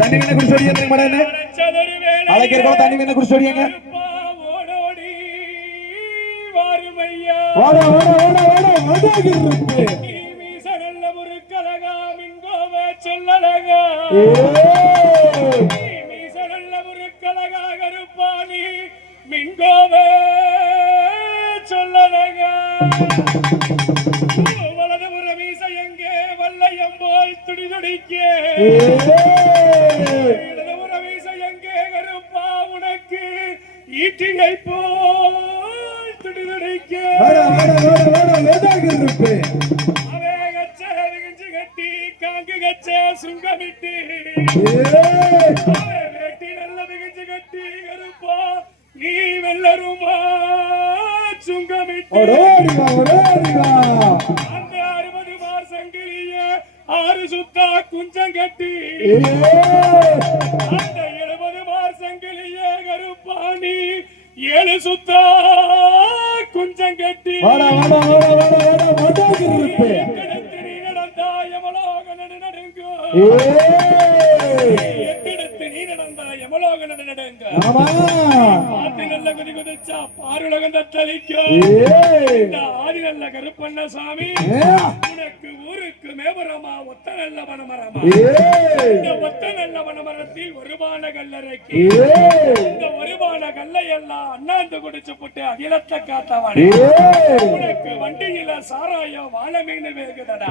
தண்ணி குடிச்சு ஓடியா தெரியுமா என்ன? அழைக்கிற கூட தண்ணி வேணா குடிச்சு ஓடியாங்க. ஓட ஓட ஓட ஓட வந்தாகி இருக்கு. ஏய். மின்கோவே சொல்லலகா. வலதுபுற ஓட ஓட ஓட ஓட வந்தாகி இருக்கு அவே கச்ச விகிஞ்சு கட்டி காங்கு கச்ச சுங்கமிட்டு. அந்த எழுபது மார் சங்கிலிய கருப்பாணி ஏழு சுத்தா குஞ்சம் கட்டி நடந்தா எமலோக நடு நடுங்கோ. ஏய் எக்கெடுத்து நீ நடந்தா எமலோக நடு நடுங்க. ஆமா நல்ல குதி குதிச்சா பாருலகம் தத்தளிக்கும். ஆதி நல்ல கருப்பண்ண சாமி. உனக்கு ஊருக்கு மேபுரமா ஒத்த நல்ல வனமரமா இந்த ஒத்த நல்ல வனமரத்தில் ஒருபான கல்லறைக்கு இந்த ஒருபான கல்லை எல்லாம் அண்ணாந்து குடிச்சு போட்டு அகிலத்தை காத்தவனே. உனக்கு வண்டியில சாராயம் வாழ மீன் வேகுதடா.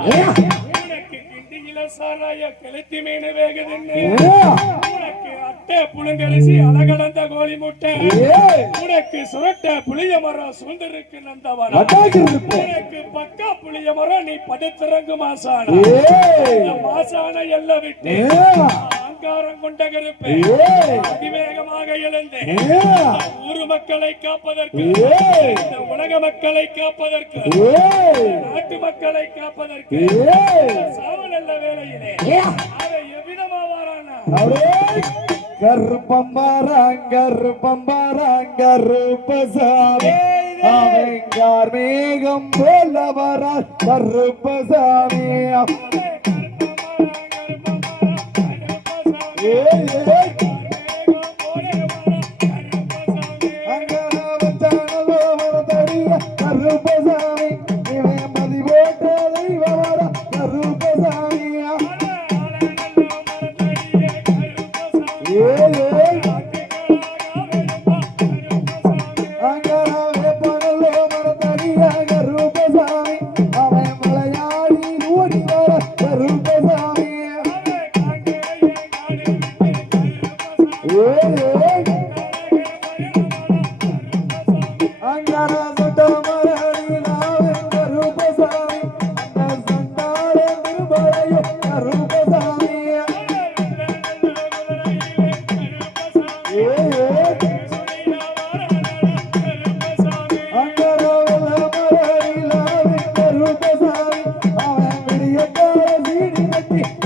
உனக்கு கிண்டியில சாராயம் கெளுத்தி மீன் வேகுதுன்னு. உனக்கு அட்டை புழுங்கரிசி அழகலந்த கோழி முட்டை உனக்கு சுரட்ட புளிய மரம் சூழ்ந்திருக்கு நந்தவனம். வந்தாகி இருக்கு உனக்கு பக்கா புளிய மரம் நீ படுத்திறங்கு மாசான. மாசான எல்லை விட்டு அகங்காரம் கொண்ட கருப்பு ஏய் அதிவேகமாக எழுந்து ஊர் மக்களை காப்பதற்கு இந்த உலக மக்களை காப்பதற்கு நாட்டு மக்களை காப்பதற்கு ஏய் சாவு நல்ல வேலையிலே அதை எவ்விதமா வாரானா அப்படியே கருப்பம்பாராங் கருப்பம்பாராங் கருப்பசாமி அவங்கார் மேகம் போல வரா கருப்பசாமி. ஏய்.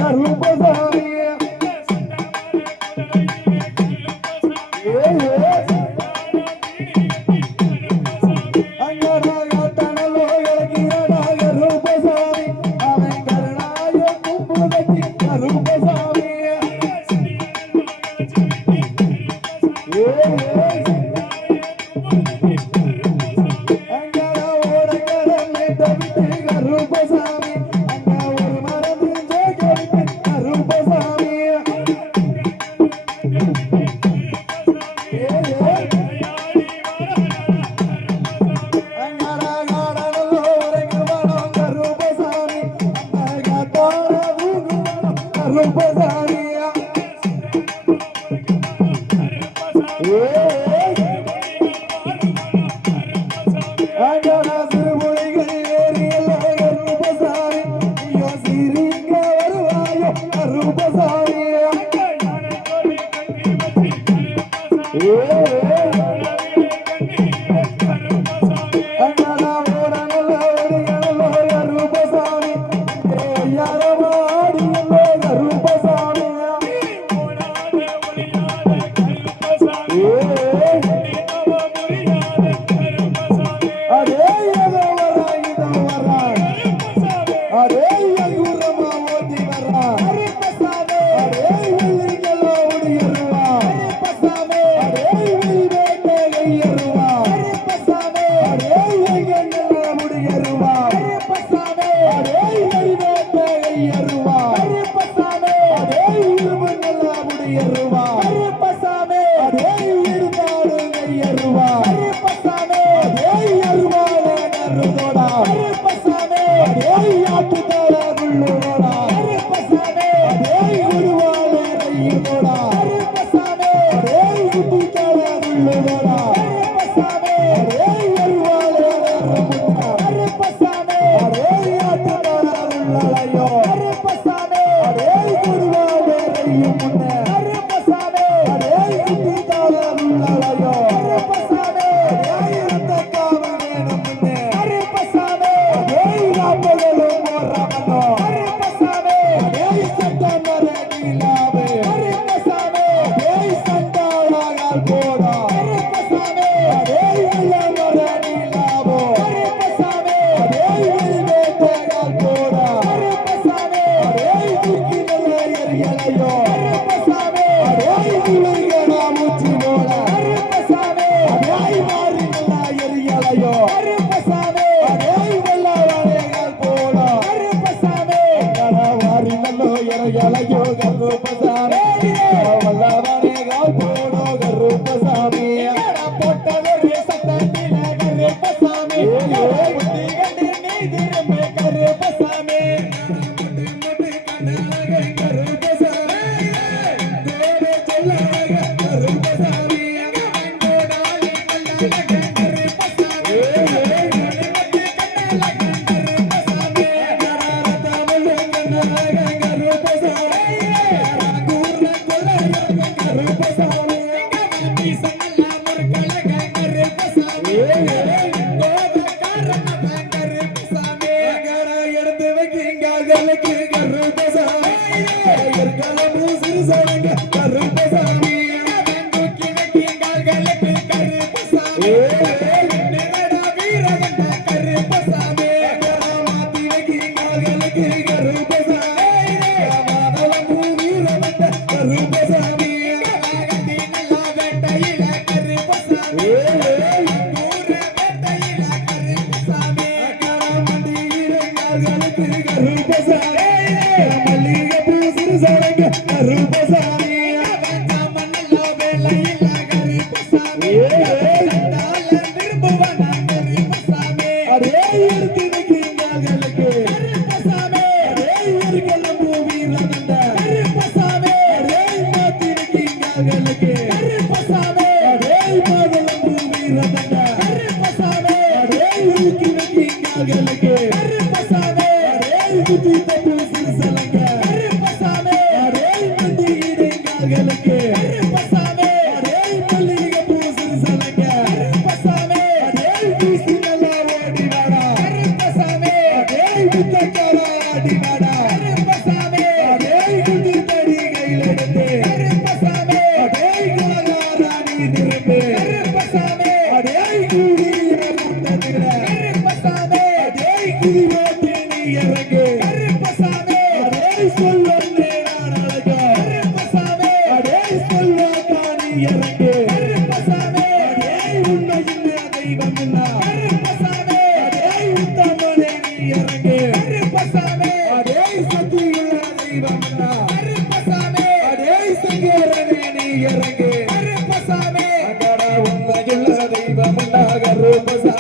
நட்டி Pega, pega, pega, pega, chula de la.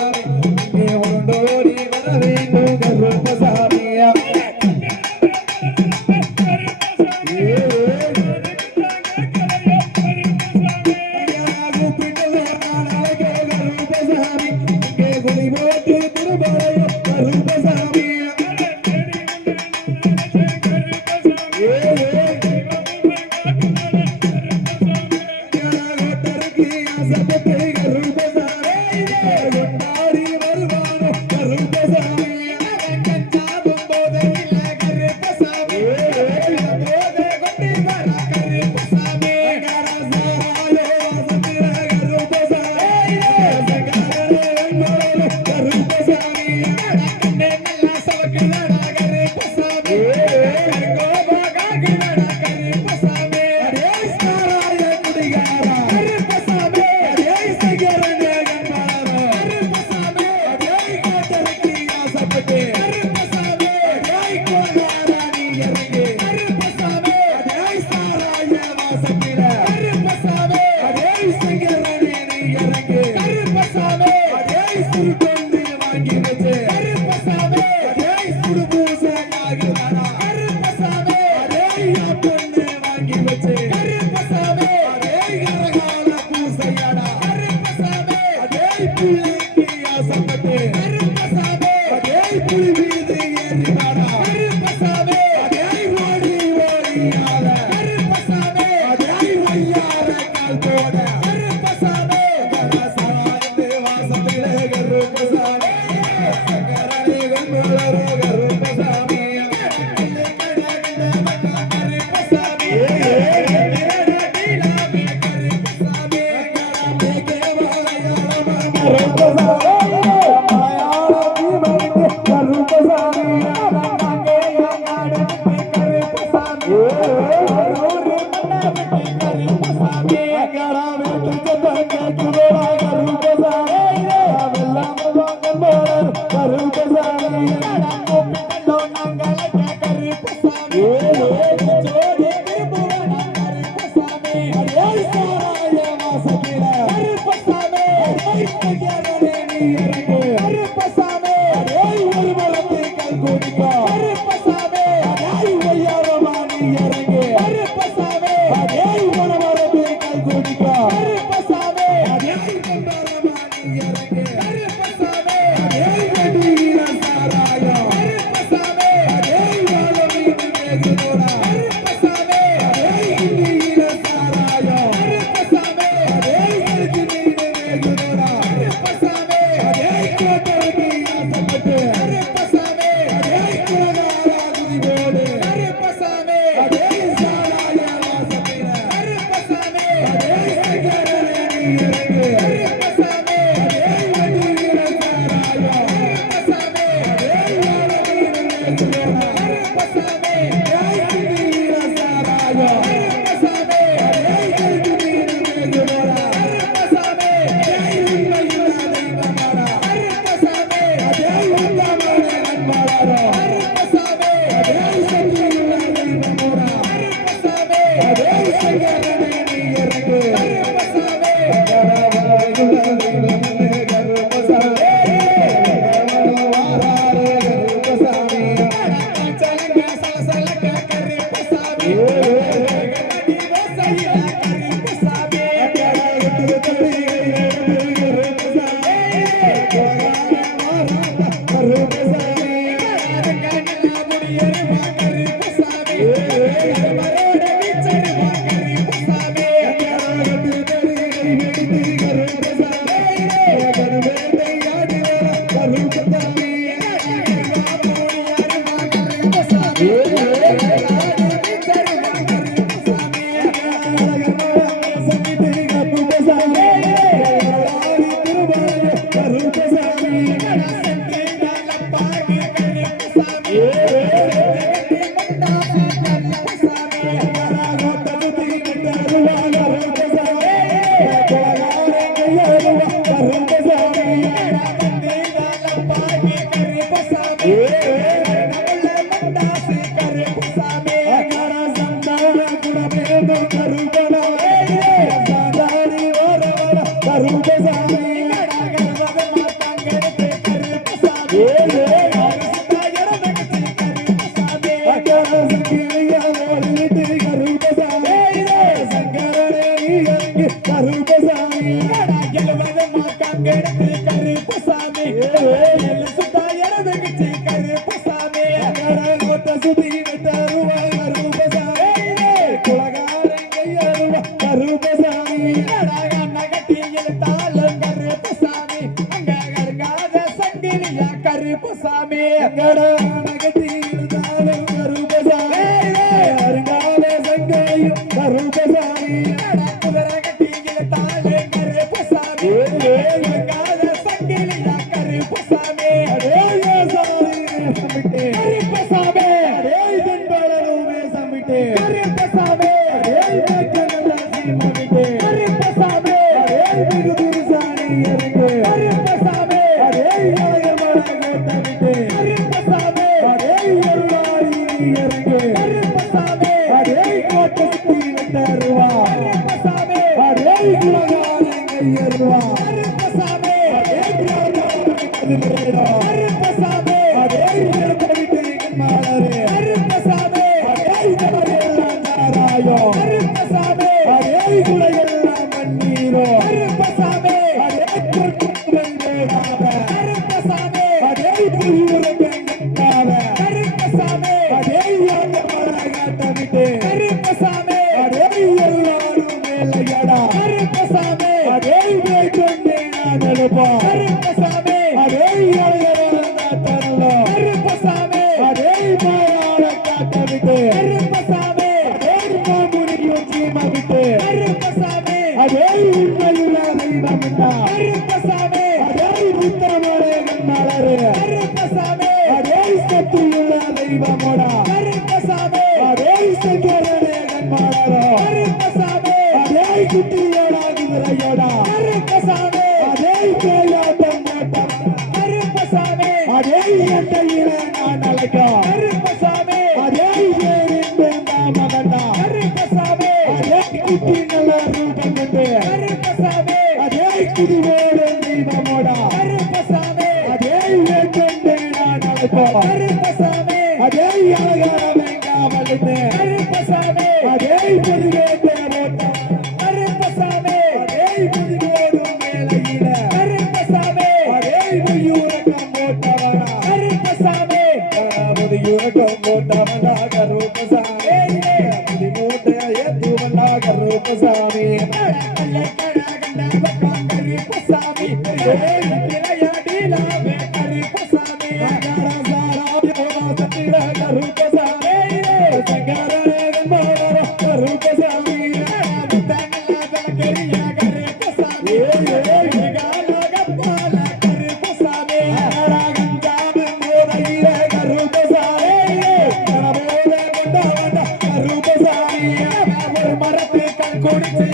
give and take. Karuna அருங்காலே சங்காயம் கரும்பசாமி Arpasado. Karuppasamy. அடேய் முத்தமோட மலரு கருப்பசாமி. அடேய் சத்துள்ள தெய்வமோடா. ஒரு மரத்து கண் கொடுத்து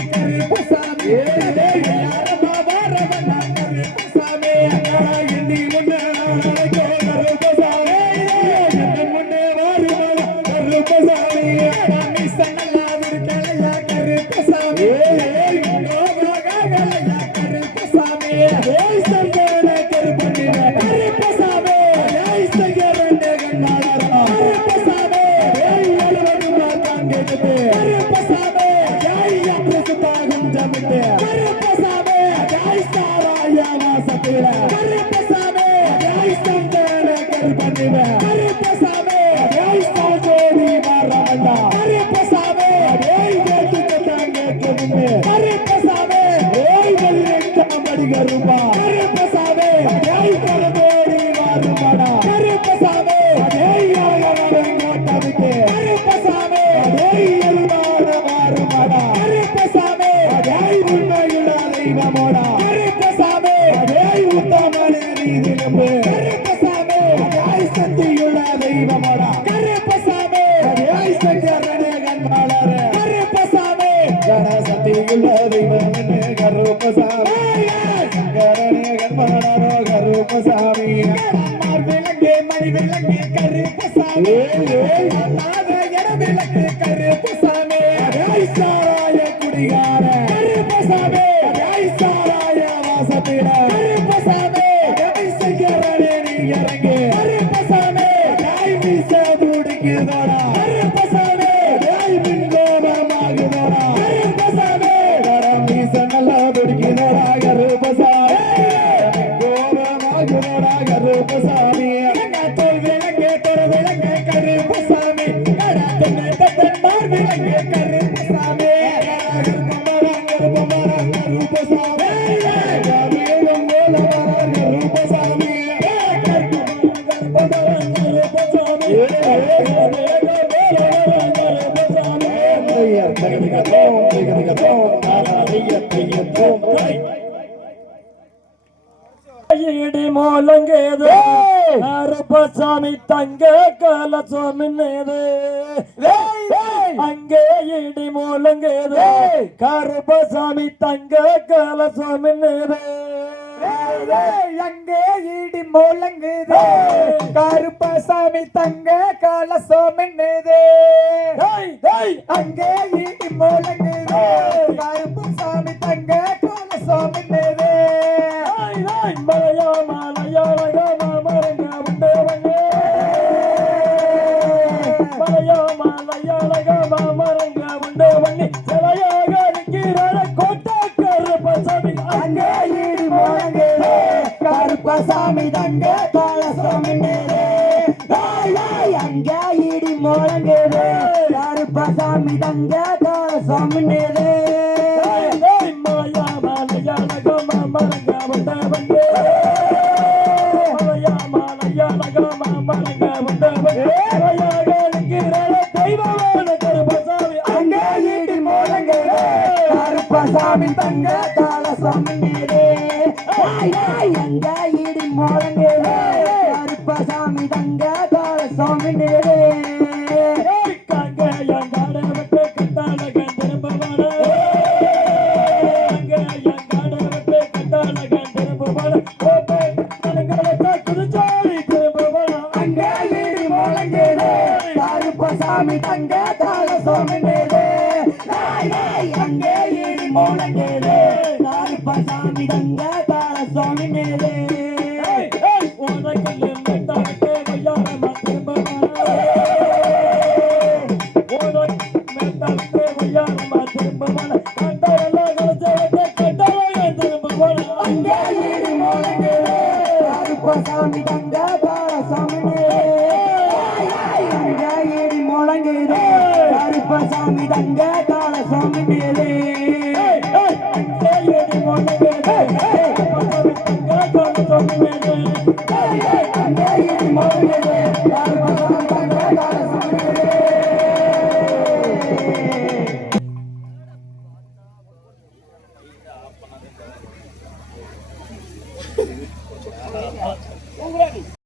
கண்ணார் விளக்கு கருப்பு சாமி விளக்கு கருப்பு சாமி தங்க கலசமின்னது. அங்கே இடி மூலங்குது. கருப்பசாமி தங்க கலசமின்னது. அங்கே இடி மூலங்குது. கருப்பசாமி தங்க கலசமின்னது. அங்கே இடி மூலங்குது. கருப்பசாமி சாமி தங்க காலசாமி.